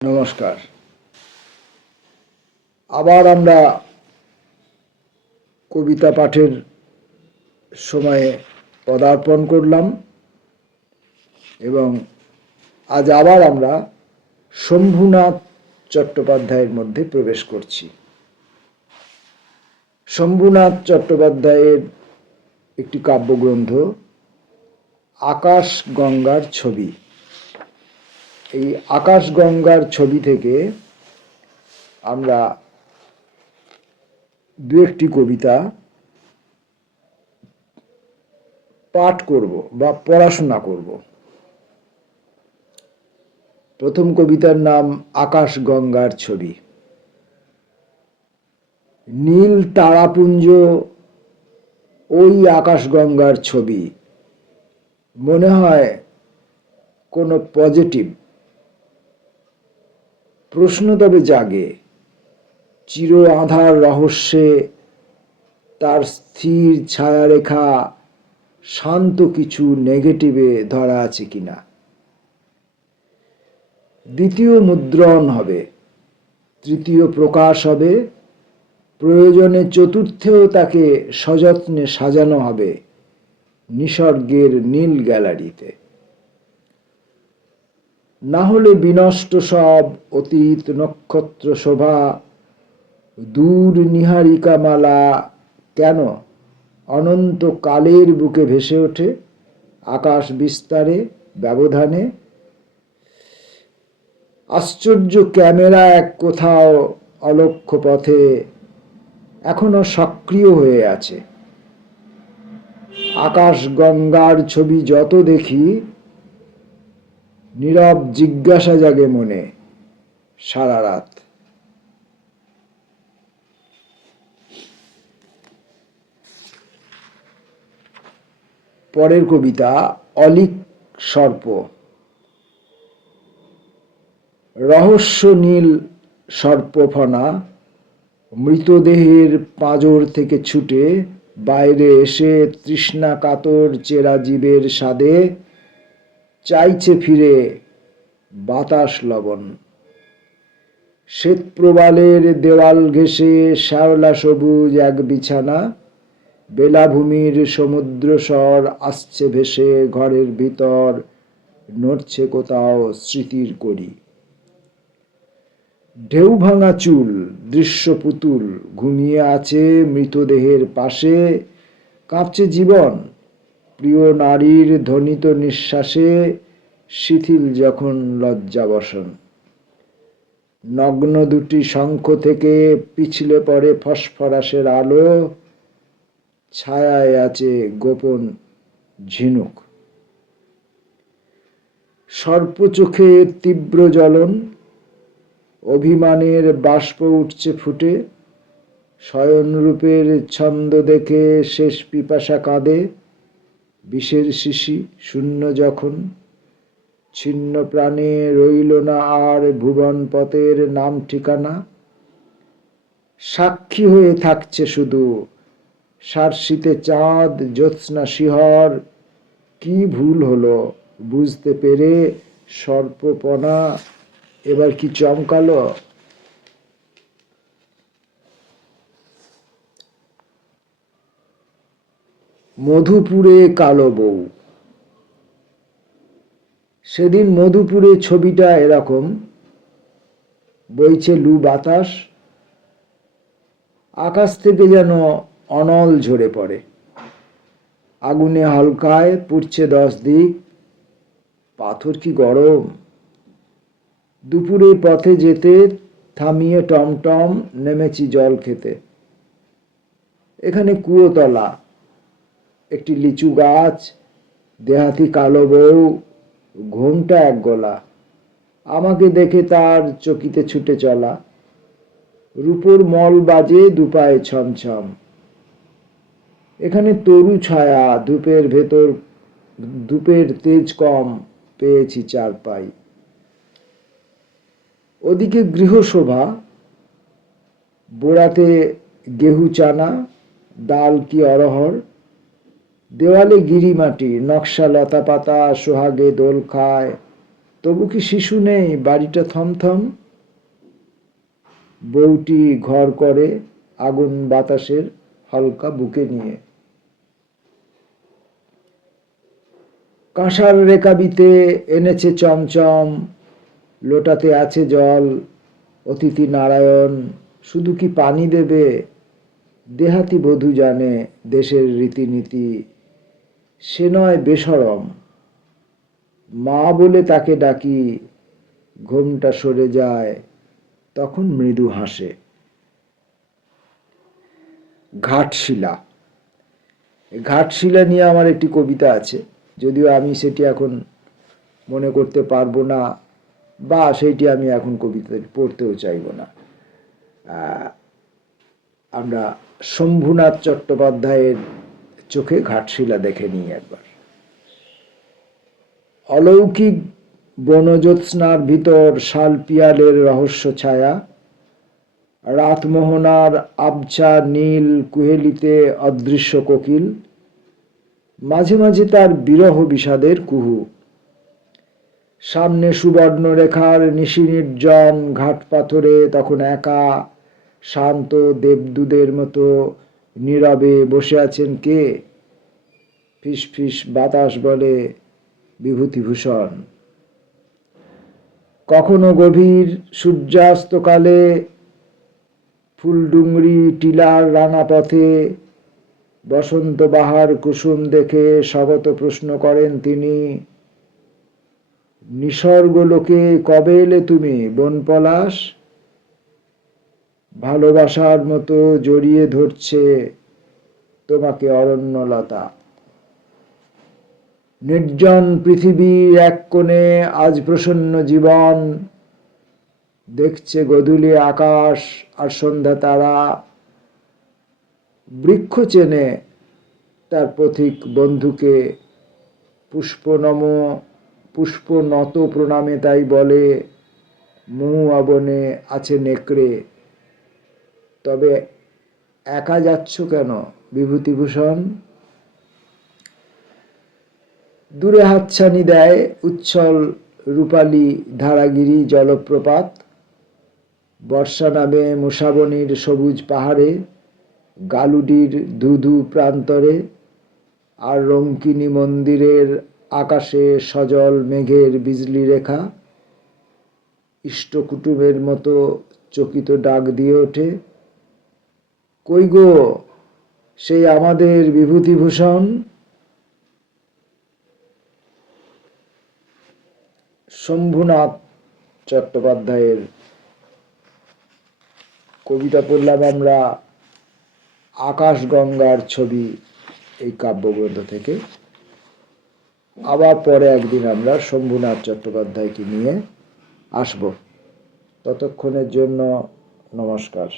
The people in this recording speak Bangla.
নমস্কার। আবার আমরা কবিতা পাঠের সময়ে পদার্পণ করলাম এবং আজ আবার আমরা শম্ভুনাথ চট্টোপাধ্যায়ের মধ্যে প্রবেশ করছি। শম্ভুনাথ চট্টোপাধ্যায়ের একটি কাব্যগ্রন্থ আকাশ গঙ্গার ছবি। এই আকাশ গঙ্গার ছবি থেকে আমরা দু একটি কবিতা পাঠ করব বা পড়াশোনা করব। প্রথম কবিতার নাম আকাশ গঙ্গার ছবি। নীল তারাপুঞ্জ ওই আকাশ গঙ্গার ছবি, মনে হয় কোনো পজিটিভ প্রশ্ন তবে জাগে। চির আঁধার রহস্যে তার স্থির ছায়ারেখা শান্ত কিছু নেগেটিভে ধরা আছে কিনা। দ্বিতীয় মুদ্রণ হবে, তৃতীয় প্রকাশ হবে, প্রয়োজনে চতুর্থেও তাকে সযত্নে সাজানো হবে নিসর্গের নীল গ্যালারিতে। না হলে বিনষ্ট সব অতীত নক্ষত্র শোভা, দূর নিহারিকা মালা কেন অনন্ত কালের বুকে ভেসে ওঠে আকাশ বিস্তারে ব্যবধানে। আশ্চর্য ক্যামেরা এক কোথাও অলক্ষ্য পথে এখনো সক্রিয় হয়ে আছে। আকাশ গঙ্গার ছবি যত দেখি, নীরব জিজ্ঞাসা জাগে মনে সারা রাত। পরের কবিতা অলিক সর্প। রহস্য নীল সর্পফনা মৃতদেহের পাঁজর থেকে ছুটে বাইরে এসে তৃষ্ণা কাতর চেরা জীবের স্বাদে চাইছে ফিরে বাতাস লবণ। শ্বেত প্রবালের দেওয়াল ঘেঁষে শ্যাওলা সবুজ এক বিছানা, বেলাভূমির সমুদ্র স্বর আসছে ভেসে ঘরের ভিতর, নড়ছে কোথাও স্মৃতির কড়ি। ঢেউ ভাঙা চুল দৃশ্য পুতুল ঘুমিয়ে আছে মৃতদেহের পাশে, কাঁপছে জীবন প্রিয় নারীর ধ্বনিত নিঃশ্বাসে, শিথিল যখন লজ্জাবসন। নগ্ন দুটি শঙ্খ থেকে পিছলে পড়ে ফসফরাসের আলো, ছায়ায় আছে গোপন ঝিনুক। সর্প চোখে তীব্র জ্বলন, অভিমানের বাষ্প উঠছে ফুটে, শয়নরূপের ছন্দ দেখে শেষ পিপাসা কাঁদে। বিষের শিশি শূন্য যখন, ছিন্ন প্রাণে রইল না আর ভুবন পথের নাম ঠিকানা। সাক্ষী হয়ে থাকছে শুধু সার্সিতে চাঁদ জ্যোৎস্না শিহর, কি ভুল হলো বুঝতে পেরে সর্পপনা এবার কি চমকালো। মধুপুরে কালো বউ। সেদিন মধুপুরে ছবিটা এরকম, বইছে লু বাতাস, আকাশ থেকে যেন অনল ঝরে পড়ে, আগুনে হালকায় পুড়ছে 10 দিক, পাথর কি গরম। দুপুরে পথে যেতে থামিয়ে টমটম নেমেছি জল খেতে। এখানে কুয়োতলা, একটি লিচু গাছ, দেহাতি কালো বউ, ঘোমটা এক গলা, আমাকে দেখে তার চকিতে ছুটে চলা। রূপোর মল বাজে দুপায়ে ছমছম, এখানে তরু ছায়া ধূপের ভেতর, ধূপের তেজ কম পেয়েছি 4 পাই। ওদিকে গৃহশোভা, বোড়াতে গেহু চানা, ডাল কি অরহর, দেওয়ালে গিরিমাটি নকশা লতা পাতা সোহাগে দোল খায়, তবু কি শিশু নেই, বাড়িটা থমথম। বউটি ঘর করে আগুন বাতাসের হালকা বুকে নিয়ে। কাঁসার রেকাবিতে এনেছে চমচম, লোটাতে আছে জল। অতিথি নারায়ণ শুধু কি পানি দেবে? দেহাতি বধূ জানে দেশের রীতিনীতি, সে নয় বেশরম। মা বলে তাকে ডাকি, ঘোমটা সরে যায়, তখন মৃদু হাসে। ঘাটশিলা। ঘাটশিলা নিয়ে আমার একটি কবিতা আছে, যদিও আমি সেটি এখন মনে করতে পারবো না, বা সেইটি আমি এখন কবিতা পড়তেও চাইব না। আমরা শম্ভুনাথ চট্টোপাধ্যায়ের চোখে ঘাটশিলা দেখে নিই একবার। অলৌকিক বনজ্যোৎস্নার ভিতর শাল পিয়ালের রহস্য ছায়া, রাতমোহনার আবছা নীল কুহেলিতে অদৃশ্য কোকিল, মাঝে মাঝে তার বিরহ বিষাদের কুহু। সামনে সুবর্ণ রেখার নিশি নির্জন ঘাট পাথরে তখন একা শান্ত দেবদূতের মতো নীরবে বসে আছেন কে? ফিস ফিস বাতাস বলে, বিভূতিভূষণ। কখনো গভীর সূর্যাস্তকালে ফুলডুংরি টিলার রাঙা পথে বসন্ত বাহার কুসুম দেখে স্বাগত প্রশ্ন করেন তিনি, নিসর্গলোকে কবে এলে তুমি বনপলাশ? ভালোবাসার মতো জড়িয়ে ধরছে তোমাকে অরণ্যলতা। নির্জন পৃথিবীর এক কোণে আজ প্রসন্ন জীবন, দেখছে গধূলি আকাশ আর সন্ধ্যা তারা। বৃক্ষ চেনে তার পথিক বন্ধুকে, পুষ্পনত প্রণামে তাই বলে, মহুয়া বনে আছে নেকড়ে। তবে একা যাচ্ছ কেন বিভূতিভূষণ? দূরে হাতছানি দেয় উচ্ছল রূপালী ধারাগিরি জলপ্রপাত। বর্ষা নামে মুসাবনির সবুজ পাহাড়ে, গালুডির ধুধু প্রান্তরে, আর রঙ্কিনী মন্দিরের আকাশে সজল মেঘের বিজলি রেখা। ইষ্টকুটুমের মতো চকিত ডাক দিয়ে ওঠে, কই গো সেই আমাদের বিভূতিভূষণ? শম্ভুনাথ চট্টোপাধ্যায়ের কবিতা পড়লাম আমরা আকাশগঙ্গার ছবি এই কাব্যগ্রন্থ থেকে। আবার পরে একদিন আমরা শম্ভুনাথ চট্টোপাধ্যায়কে নিয়ে আসব। ততক্ষণের জন্য নমস্কার।